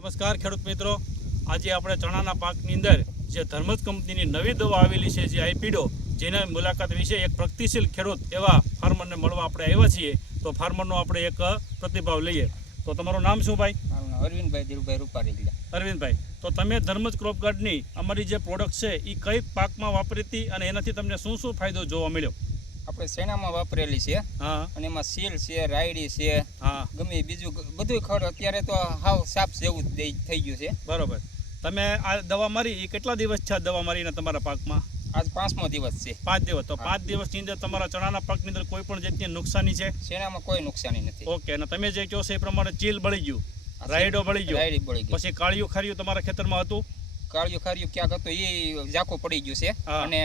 નમસ્કાર ખેડૂત મિત્રો. આજે આપણે ચણાના પાકની અંદર જે ધર્મજ કંપનીની નવી દવા આવેલી છે જે આઈપીડો જેના મુલાકાત વિશે એક પ્રગતિશીલ ખેડૂત એવા ફાર્મરને મળવા આપણે આવ્યા છીએ. તો ફાર્મરનો આપણે એક પ્રતિભાવ લઈએ. તો તમારું નામ શું ભાઈ? અરવિંદભાઈ ધીરુભાઈ રૂપારી અરવિંદભાઈ તો તમે ધર્મજ ક્રોપ ગાર્ડની અમારી જે પ્રોડક્ટ છે એ કઈ પાકમાં વાપરી હતી અને એનાથી તમને શું શું ફાયદો જોવા મળ્યો? આપણે સેનામાં વાપરેલી છે. હા. અને એમાં સીલ છે રાયડી છે હા. ગમે બીજું બધું ખડ અત્યારે તો હાવ સાપ જેવું જ થઈ ગયું છે. બરોબર. તમે આ દવા મારી એ કેટલા દિવસ છે દવા મારીને તમારા પાકમાં? આજ પાંચમો દિવસ છે. પાંચ દિવસ. તો. પાંચ દિવસની અંદર તમારા ચણાના પાકની અંદર કોઈ પણ જાતની નુકસાની છે? સેનામાં કોઈ નુકસાની નથી. ઓકે અને તમે જે કહો છો એ પ્રમાણે ચીલ બળી ગયું. રાયડો બળી ગયો. રાયડી બળી ગઈ પછી કાળિયું ખારિયું તમારા ખેતરમાં હતું? કાળિયું ખારિયું ક્યાંક હતું એ ઝાકો પડી ગયું છે. અને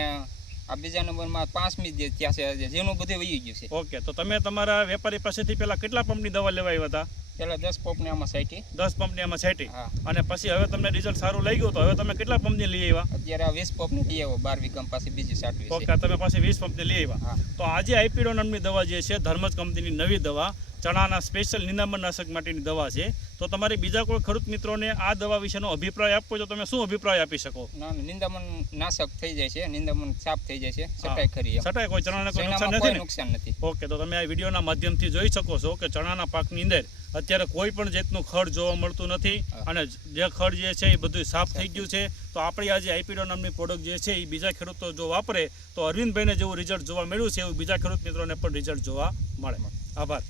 આ બીજા નંબરમાં પાંચમી જે ત્યાં છે જેનું બધું વહી ગયું છે. ઓકે તો તમે તમારા વેપારી પાસેથી પેલા કેટલા પંપની દવા લેવા આવ્યા હતા? પેલા દસ પંપની આમાં સાઈટી દસ પંપની આમાં સાઈટી અને પછી હવે તમને રિઝલ્ટ સારું લઈ ગયું તો હવે તમે કેટલા પંપની લઈ આવ્યા? અત્યારે આ વીસ પંપની લઈ આવ્યો બાર કંપ પાસે બીજી સાટવી ઓકે તમે પાસે વીસ પંપની લઈ આવ્યા. તો આજે આઈપીડો નામની દવા જે છે ધર્મજ કંપનીની નવી દવા ચણાના સ્પેશિયલ નિંદામણનાશક માટેની દવા છે. તો તમારે બીજા કોઈ ખરૂત મિત્રોને આ દવા વિશેનો અભિપ્રાય આપવો તો તમે શું અભિપ્રાય આપી શકો? નિંદામણ નાશક થઈ જાય છે નિંદામણ સાફ થઈ જાય છે. સટાઈ ખરી એમ. કોઈ ચણાને કોઈ નુકસાન નથી નુકસાન નથી. ઓકે તો તમે આ વિડીયોના માધ્યમથી જોઈ શકો છો કે ચણાના પાકની અંદર અત્યારે કોઈ પણ જાતનું ખડ જોવા મળતું નથી અને જે ખડ જે છે એ બધું સાફ થઈ ગયું છે. તો આપણી આજે આઈપીડો નામની પ્રોડક્ટ જે છે એ બીજા ખેડૂતો જો વાપરે તો અરવિંદભાઈને જેવું રિઝલ્ટ જોવા મળ્યું છે એવું બીજા ખેડૂત મિત્રોને પણ રિઝલ્ટ જોવા મળે. આભાર.